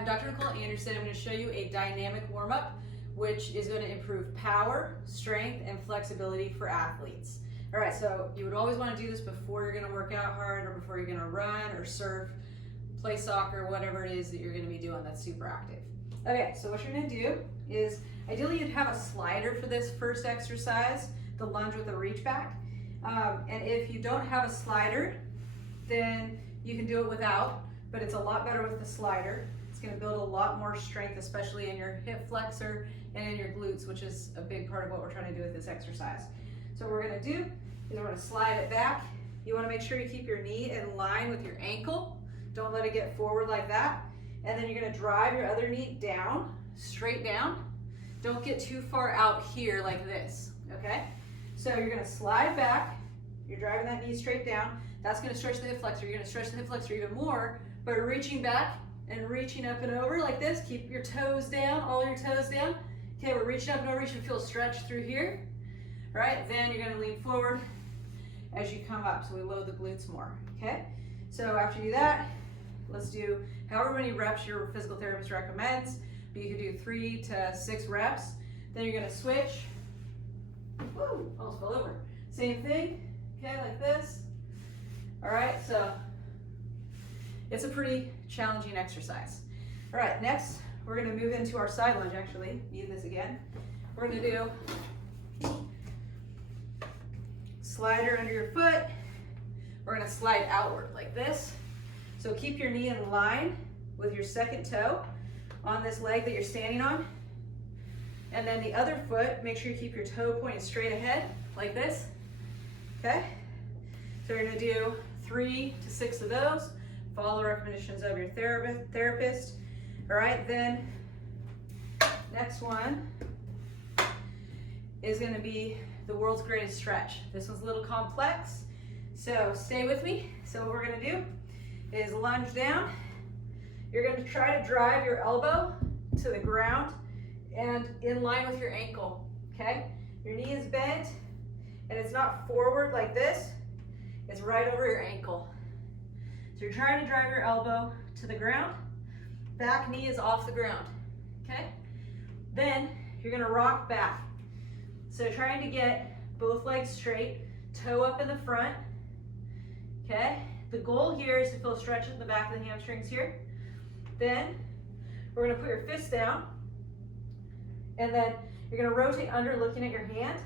I'm Dr. Nicole Anderson. I'm going to show you a dynamic warm-up, which is going to improve power, strength, and flexibility for athletes. All right, so you would always want to do this before you're going to work out hard or before you're going to run or surf, play soccer, whatever it is that you're going to be doing that's super active. Okay, so what you're going to do is, ideally you'd have a slider for this first exercise, the lunge with a reach back. And if you don't have a slider, then you can do it without, but it's a lot better with the slider. It's going to build a lot more strength, especially in your hip flexor and in your glutes, which is a big part of what we're trying to do with this exercise. So what we're going to do is we're going to slide it back. You want to make sure you keep your knee in line with your ankle. Don't let it get forward like that. And then you're going to drive your other knee down, straight down. Don't get too far out here like this, okay? So you're going to slide back. You're driving that knee straight down. That's going to stretch the hip flexor. You're going to stretch the hip flexor even more by reaching back and reaching up and over like this. Keep your toes down, all your toes down. Okay, we're reaching up and over. You should feel stretch through here. All right, then you're going to lean forward as you come up. So we load the glutes more, okay? So after you do that, let's do however many reps your physical therapist recommends, but you can do 3 to 6 reps. Then you're going to switch. Woo, almost fell over. Same thing, okay, like this. All right, so it's a pretty challenging exercise. All right, next we're going to move into our side lunge. Actually, need this again. We're going to do slider under your foot. We're going to slide outward like this. So keep your knee in line with your second toe on this leg that you're standing on. And then the other foot, make sure you keep your toe pointed straight ahead like this. Okay? So you're going to do 3 to 6 of those. Follow the recommendations of your therapist. All right, then next one is going to be the world's greatest stretch. This one's a little complex, so stay with me. So what we're going to do is lunge down. You're going to try to drive your elbow to the ground and in line with your ankle, okay? Your knee is bent and it's not forward like this, it's right over your ankle. So you're trying to drive your elbow to the ground, back knee is off the ground, okay? Then you're going to rock back. So trying to get both legs straight, toe up in the front, okay? The goal here is to feel stretch in the back of the hamstrings here. Then we're going to put your fist down, and then you're going to rotate under looking at your hand,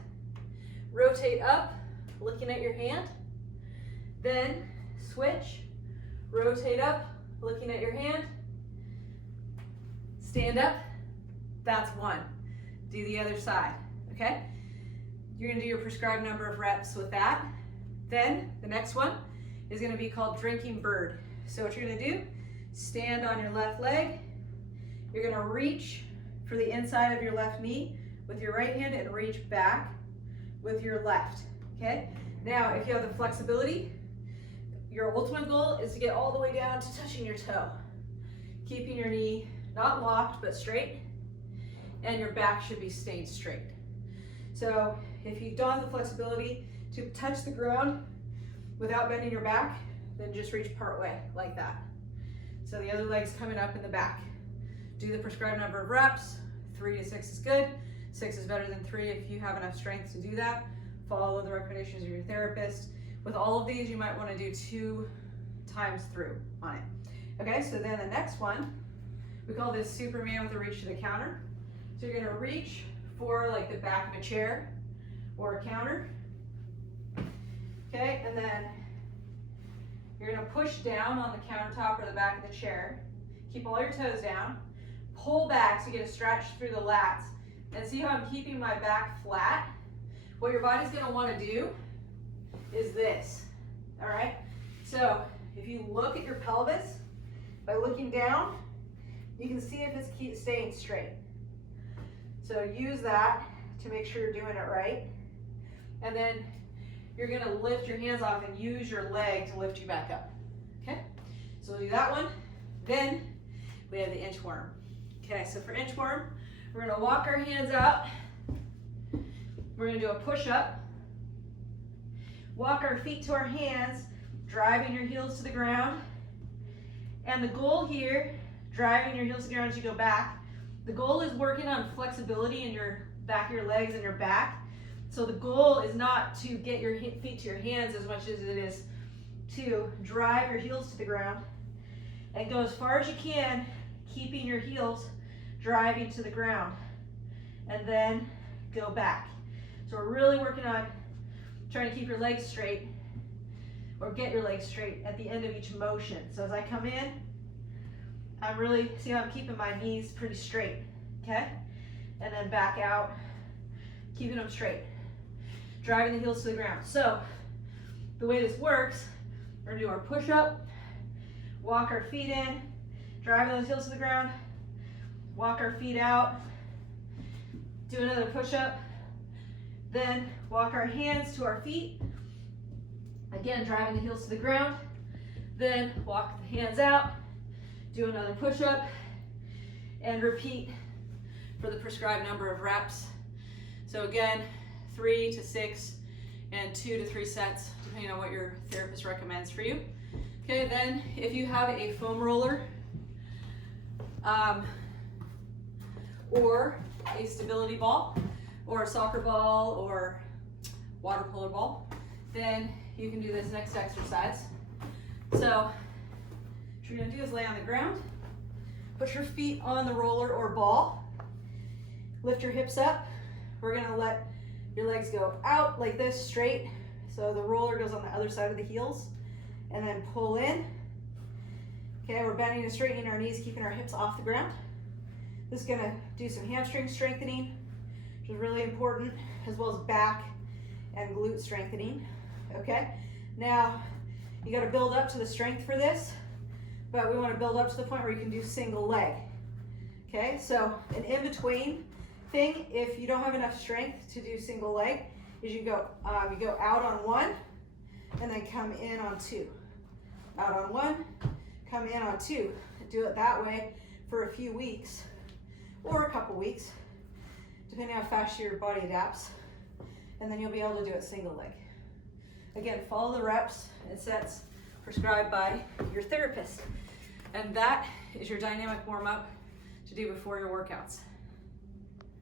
rotate up looking at your hand, then switch, rotate up looking at your hand, stand up. That's one. Do the other side, okay? You're going to do your prescribed number of reps with that. Then the next one is going to be called drinking bird. So what you're going to do, stand on your left leg. You're going to reach for the inside of your left knee with your right hand and reach back with your left, okay? Now, if you have the flexibility, your ultimate goal is to get all the way down to touching your toe, keeping your knee not locked but straight, and your back should be staying straight. So if you don't have the flexibility to touch the ground without bending your back, then just reach part way like that. So the other leg's coming up in the back. Do the prescribed number of reps. 3 to 6 is good. 6 is better than 3 if you have enough strength to do that. Follow the recommendations of your therapist. With all of these, you might want to do 2 times through on it. Okay, so then the next one, we call this Superman with a reach to the counter. So you're going to reach for like the back of a chair or a counter. Okay, and then you're going to push down on the countertop or the back of the chair. Keep all your toes down. Pull back to get a stretch through the lats. And see how I'm keeping my back flat? What your body's going to want to do is this. All right? So if you look at your pelvis, by looking down, you can see if it's staying straight. So use that to make sure you're doing it right. And then you're going to lift your hands off and use your leg to lift you back up. Okay? So we'll do that one. Then we have the inchworm. Okay, so for inchworm, we're going to walk our hands out. We're going to do a push-up. Walk our feet to our hands, driving your heels to the ground. And the goal here, driving your heels to the ground as you go back. The goal is working on flexibility in your back of your legs and your back. So the goal is not to get your feet to your hands as much as it is to drive your heels to the ground and go as far as you can, keeping your heels driving to the ground, and then go back. So we're really working on trying to keep your legs straight, or get your legs straight at the end of each motion. So as I come in, I'm really, see how I'm keeping my knees pretty straight, okay? And then back out, keeping them straight, driving the heels to the ground. So the way this works, we're gonna do our push-up, walk our feet in, driving those heels to the ground, walk our feet out, do another push-up, then walk our hands to our feet, again driving the heels to the ground, then walk the hands out, do another push-up, and repeat for the prescribed number of reps. So again, 3 to 6 and 2 to 3 sets, depending on what your therapist recommends for you. Okay, then if you have a foam roller or a stability ball or a soccer ball or water polo ball, then you can do this next exercise. So what you're gonna do is lay on the ground, put your feet on the roller or ball, lift your hips up. We're gonna let your legs go out like this, straight. So the roller goes on the other side of the heels, and then pull in. Okay, we're bending and straightening our knees, keeping our hips off the ground. This is gonna do some hamstring strengthening, which is really important, as well as back and glute strengthening. Okay, now you gotta build up to the strength for this, but we wanna build up to the point where you can do single leg. Okay, so an in-between thing, if you don't have enough strength to do single leg, is you go out on one, and then come in on two. Out on one, come in on two. Do it that way for a few weeks, or a couple weeks, depending on how fast your body adapts, and then you'll be able to do it single leg. Again, follow the reps and sets prescribed by your therapist. And that is your dynamic warm-up to do before your workouts.